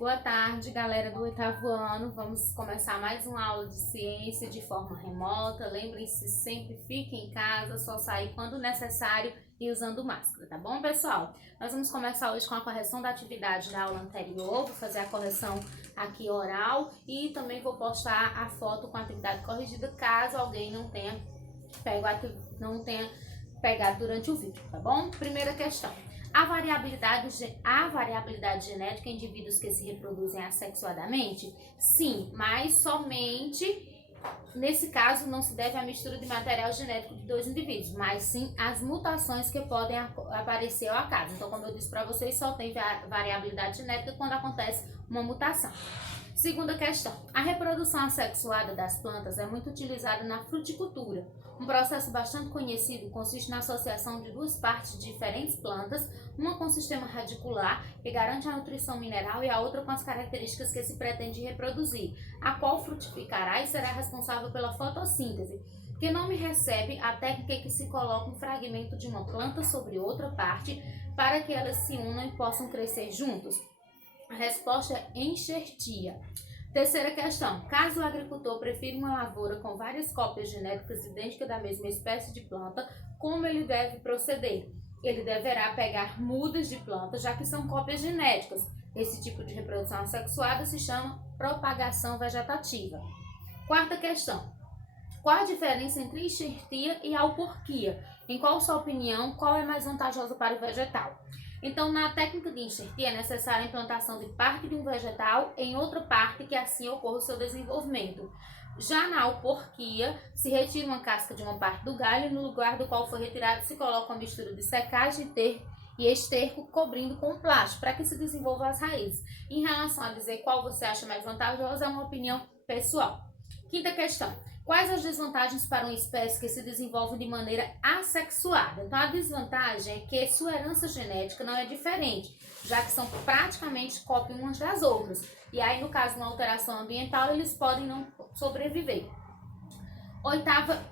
Boa tarde, galera do oitavo ano. Vamos começar mais uma aula de ciência de forma remota. Lembrem-se, sempre fiquem em casa, só sair quando necessário e usando máscara, tá bom, pessoal? Nós vamos começar hoje com a correção da atividade da aula anterior. Vou fazer a correção aqui oral e também vou postar a foto com a atividade corrigida, caso alguém não tenha pegado durante o vídeo, tá bom? Primeira questão. A variabilidade genética em indivíduos que se reproduzem assexuadamente? Sim, mas somente nesse caso não se deve à mistura de material genético de dois indivíduos, mas sim às mutações que podem aparecer ao acaso. Então, como eu disse para vocês, só tem variabilidade genética quando acontece uma mutação. Segunda questão. A reprodução assexuada das plantas é muito utilizada na fruticultura. Um processo bastante conhecido consiste na associação de duas partes de diferentes plantas, uma com sistema radicular, que garante a nutrição mineral, e a outra com as características que se pretende reproduzir, a qual frutificará e será responsável pela fotossíntese. Que nome recebe a técnica em que se coloca um fragmento de uma planta sobre outra parte para que elas se unam e possam crescer juntos? A resposta é enxertia. Terceira questão. Caso o agricultor prefira uma lavoura com várias cópias genéticas idênticas da mesma espécie de planta, como ele deve proceder? Ele deverá pegar mudas de plantas, já que são cópias genéticas. Esse tipo de reprodução assexuada se chama propagação vegetativa. Quarta questão. Qual a diferença entre enxertia e auporquia? Em qual sua opinião, qual é mais vantajosa para o vegetal? Então, na técnica de enxertia é necessária a implantação de parte de um vegetal em outra parte que assim ocorra o seu desenvolvimento. Já na auporquia, se retira uma casca de uma parte do galho e no lugar do qual foi retirado se coloca uma mistura de secagem e esterco cobrindo com plástico para que se desenvolvam as raízes. Em relação a dizer qual você acha mais vantajosa, é uma opinião pessoal. Quinta questão. Quais as desvantagens para uma espécie que se desenvolve de maneira assexuada? Então, a desvantagem é que sua herança genética não é diferente, já que são praticamente cópias umas das outras. E aí, no caso de uma alteração ambiental, eles podem não sobreviver.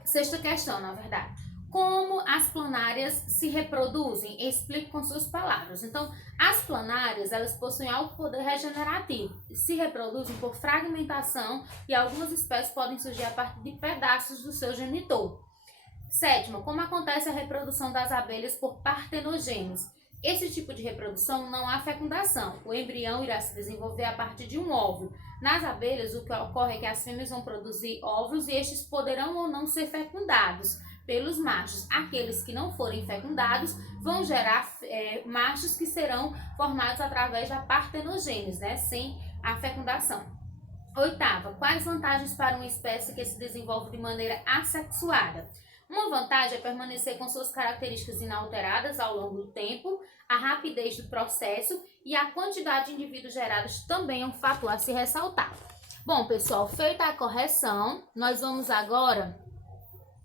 Sexta questão, na verdade. Como as planárias se reproduzem? Explique com suas palavras. Então, as planárias, elas possuem alto poder regenerativo, se reproduzem por fragmentação e algumas espécies podem surgir a partir de pedaços do seu genitor. Sétima, como acontece a reprodução das abelhas por partenogênios? Esse tipo de reprodução não há fecundação. O embrião irá se desenvolver a partir de um óvulo. Nas abelhas, o que ocorre é que as fêmeas vão produzir óvulos e estes poderão ou não ser fecundados pelos machos. Aqueles que não forem fecundados vão gerar machos que serão formados através da partenogênese, sem a fecundação. Oitava, quais vantagens para uma espécie que se desenvolve de maneira assexuada? Uma vantagem é permanecer com suas características inalteradas ao longo do tempo, a rapidez do processo e a quantidade de indivíduos gerados também é um fator a se ressaltar. Bom, pessoal, feita a correção, nós vamos agora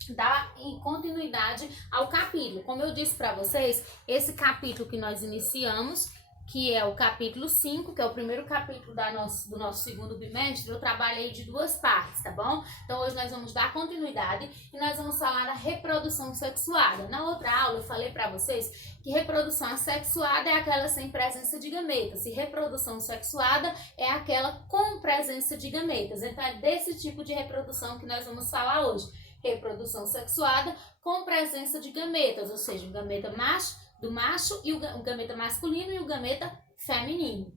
dar continuidade ao capítulo. Como eu disse para vocês, esse capítulo que nós iniciamos, que é o capítulo 5, que é o primeiro capítulo do nosso segundo bimestre, eu trabalhei de duas partes, tá bom? Então hoje nós vamos dar continuidade e nós vamos falar da reprodução sexuada. Na outra aula eu falei para vocês que reprodução assexuada é aquela sem presença de gametas, e reprodução sexuada é aquela com presença de gametas. Então é desse tipo de reprodução que nós vamos falar hoje. Reprodução sexuada com presença de gametas, ou seja, o gameta do macho e o gameta masculino e o gameta feminino.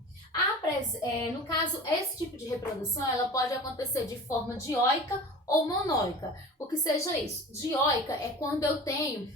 No caso, esse tipo de reprodução ela pode acontecer de forma dioica ou monóica. O que seja isso? Dioica é quando eu tenho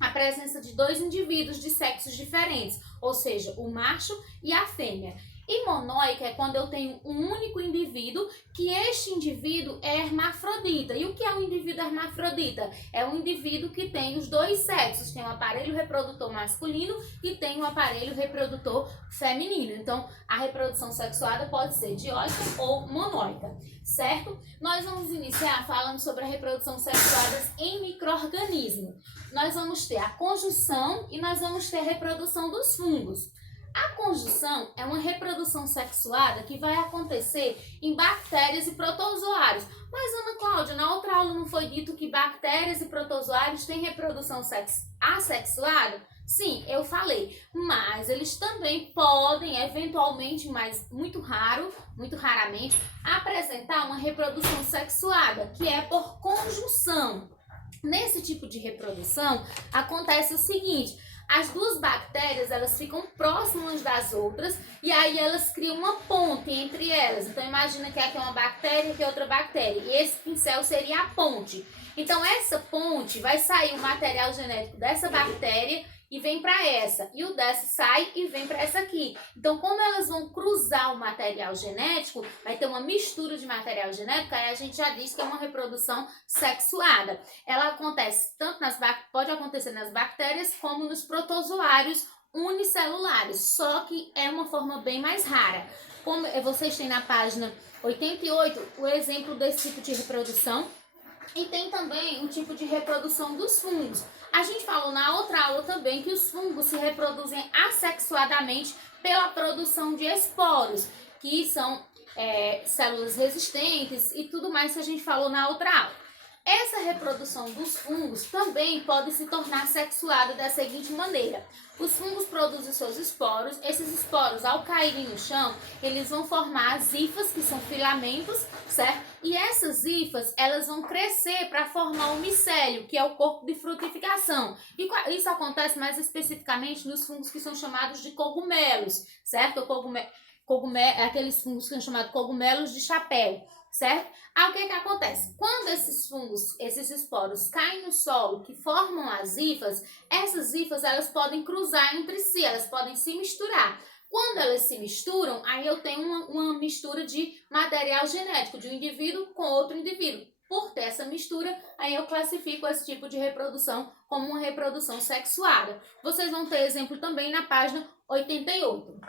a presença de dois indivíduos de sexos diferentes, ou seja, o macho e a fêmea. E monóica é quando eu tenho um único indivíduo, que este indivíduo é hermafrodita. E o que é um indivíduo hermafrodita? É um indivíduo que tem os dois sexos, tem um aparelho reprodutor masculino e tem um aparelho reprodutor feminino. Então, a reprodução sexuada pode ser dioica ou monóica, certo? Nós vamos iniciar falando sobre a reprodução sexuada em micro-organismos. Nós vamos ter a conjunção e nós vamos ter a reprodução dos fungos. A conjunção é uma reprodução sexuada que vai acontecer em bactérias e protozoários. Mas, Ana Cláudia, na outra aula não foi dito que bactérias e protozoários têm reprodução assexuada? Sim, eu falei, mas eles também podem, eventualmente, mas muito raramente, apresentar uma reprodução sexuada, que é por conjunção. Nesse tipo de reprodução, acontece o seguinte: as duas bactérias, elas ficam próximas das outras e aí elas criam uma ponte entre elas. Então imagina que aqui é uma bactéria e aqui é outra bactéria, e esse pincel seria a ponte. Então essa ponte vai sair o material genético dessa bactéria e vem para essa, e o dessa sai e vem para essa aqui. Então, como elas vão cruzar o material genético, vai ter uma mistura de material genético, aí a gente já diz que é uma reprodução sexuada. Ela acontece tanto pode acontecer nas bactérias como nos protozoários unicelulares, só que é uma forma bem mais rara. Como vocês têm na página 88 o exemplo desse tipo de reprodução, e tem também o tipo de reprodução dos fungos. A gente falou na outra aula também que os fungos se reproduzem assexuadamente pela produção de esporos, que são células resistentes e tudo mais que a gente falou na outra aula. Essa reprodução dos fungos também pode se tornar sexuada da seguinte maneira: os fungos produzem seus esporos, esses esporos, ao caírem no chão, eles vão formar as hifas, que são filamentos, certo? E essas hifas, elas vão crescer para formar o micélio, que é o corpo de frutificação. E isso acontece mais especificamente nos fungos que são chamados de cogumelos, certo? Aqueles fungos que são chamados cogumelos de chapéu, certo? Aí o que acontece? Quando esses fungos, esses esporos caem no solo, que formam as hifas, essas hifas elas podem cruzar entre si, elas podem se misturar. Quando elas se misturam, aí eu tenho uma mistura de material genético de um indivíduo com outro indivíduo. Por ter essa mistura, aí eu classifico esse tipo de reprodução como uma reprodução sexuada. Vocês vão ter exemplo também na página 88.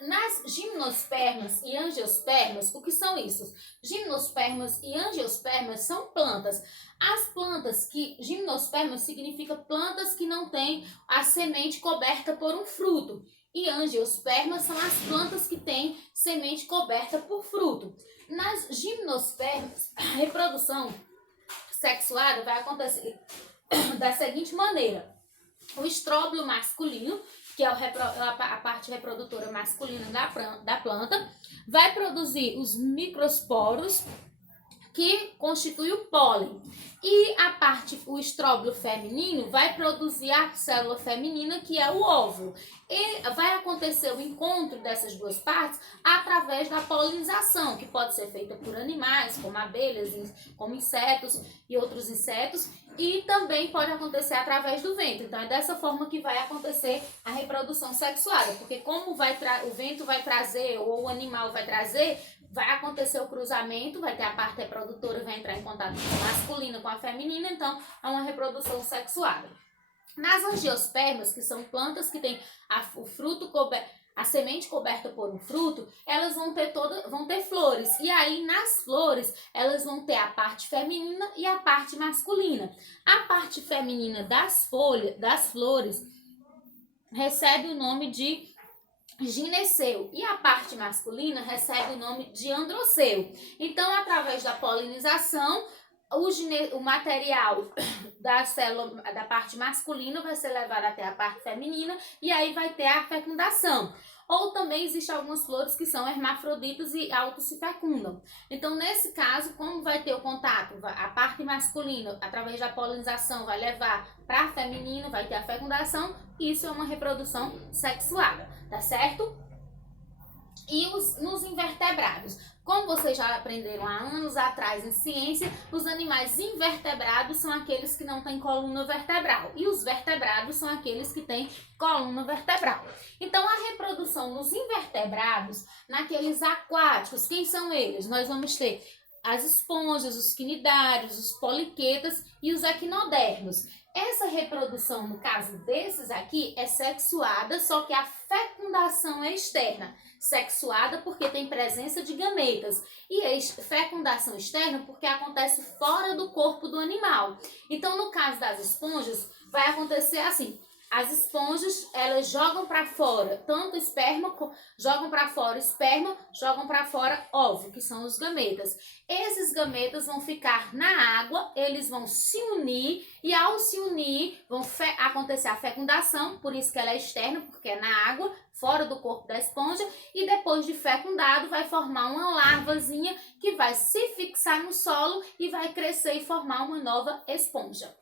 Nas gimnospermas e angiospermas, o que são isso? Gimnospermas e angiospermas são plantas. As plantas gimnospermas significa plantas que não têm a semente coberta por um fruto. E angiospermas são as plantas que têm semente coberta por fruto. Nas gimnospermas, a reprodução sexuada vai acontecer da seguinte maneira: o estróbilo masculino, que é a parte reprodutora masculina da planta, vai produzir os microsporos, que constitui o pólen. E o estróbilo feminino vai produzir a célula feminina, que é o óvulo. E vai acontecer o encontro dessas duas partes através da polinização, que pode ser feita por animais, como abelhas, como insetos e outros insetos, e também pode acontecer através do vento. Então é dessa forma que vai acontecer a reprodução sexuada, porque como o vento vai trazer, ou o animal vai trazer, vai acontecer o cruzamento, vai ter a parte reprodutora, vai entrar em contato masculina com a feminina, então é uma reprodução sexuada. Nas angiospermas, que são plantas que têm a semente coberta por um fruto, elas vão ter flores. E aí, nas flores, elas vão ter a parte feminina e a parte masculina. A parte feminina das flores recebe o nome de gineceu, e a parte masculina recebe o nome de androceu. Então, através da polinização, o material da célula da parte masculina vai ser levado até a parte feminina, e aí vai ter a fecundação. Ou também existem algumas flores que são hermafroditas e auto se fecundam. Então, nesse caso, como vai ter o contato? A parte masculina, através da polinização, vai levar para a feminina, vai ter a fecundação. Isso é uma reprodução sexuada, tá certo? E nos invertebrados, como vocês já aprenderam há anos atrás em ciência, os animais invertebrados são aqueles que não têm coluna vertebral, e os vertebrados são aqueles que têm coluna vertebral. Então, a reprodução nos invertebrados, naqueles aquáticos, quem são eles? Nós vamos ter as esponjas, os quinidários, os poliquetas e os equinodermos. Essa reprodução, no caso desses aqui, é sexuada, só que a fecundação é externa. Sexuada porque tem presença de gametas. E fecundação externa porque acontece fora do corpo do animal. Então, no caso das esponjas, vai acontecer assim: As esponjas, elas jogam para fora tanto esperma, jogam para fora esperma, jogam para fora óvulo, que são os gametas. Esses gametas vão ficar na água, eles vão se unir e ao se unir vão acontecer a fecundação, por isso que ela é externa, porque é na água, fora do corpo da esponja, e depois de fecundado vai formar uma larvazinha que vai se fixar no solo e vai crescer e formar uma nova esponja.